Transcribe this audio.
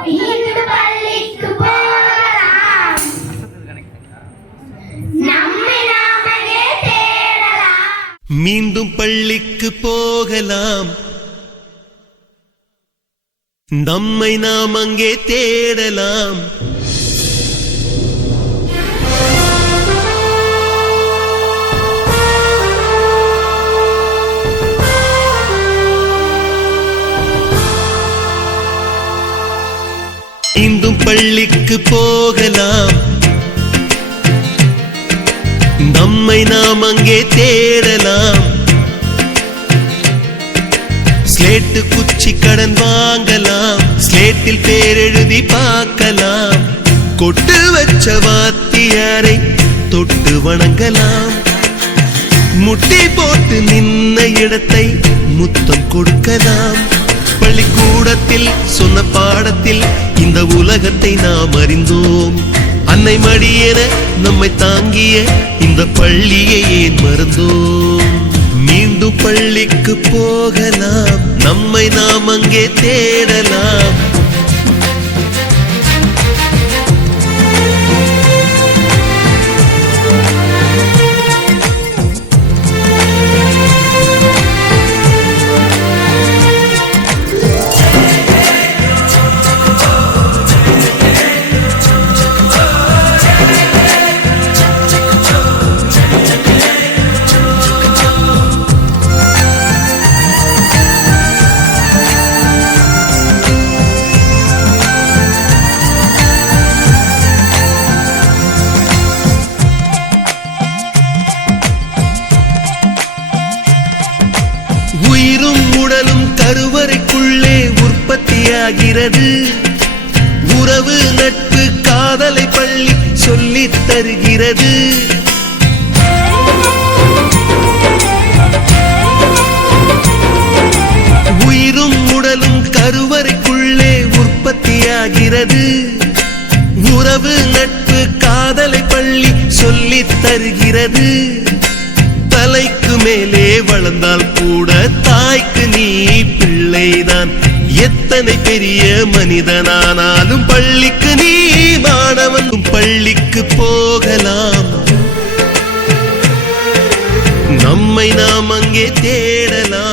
மீண்டும் பள்ளிக்கு போகலாம், நம்மை நாம் அங்கே தேடலாம். மீண்டும் பள்ளிக்கு போகலாம், நம்மை நாம் அங்கே தேடலாம். ஸ்லேட்டு குச்சி கடன் வாங்கலாம், ஸ்லேட்டில் பேர் எழுதி பார்க்கலாம். கொட்டு வச்ச வாத்தியாரை தொட்டு வணங்கலாம். முட்டி போட்டு நின்ன இடத்தை முத்தம் கொடுக்கலாம். பள்ளிக்கூடத்தில் சொன்ன பாடத்தில் இந்த உலகத்தை நாம் அறிந்தோம். அன்னை மடியென நம்மை தாங்கிய இந்த பள்ளியை ஏன் மறந்தோம்? மீண்டும் பள்ளிக்கு போகலாம், நம்மை நாம் அங்கே தேடலாம். உயிரும் உடலும் கருவறைக்குள்ளே உற்பத்தியாகிறது. உறவு நட்பு காதலை பள்ளி சொல்லித் தருகிறது. உயிரும் உடலும் கருவறைக்குள்ளே உற்பத்தியாகிறது. உறவு நட்பு காதலை பள்ளி சொல்லித் தருகிறது. தலைக்கு மேலே வளர்ந்தால் கூட தாய்க்கு நீ பிள்ளைதான். எத்தனை பெரிய மனிதனானாலும் பள்ளிக்கு நீ மாணவன். பள்ளிக்கு போகலாம், நம்மை நாம் அங்கே தேடலாம்.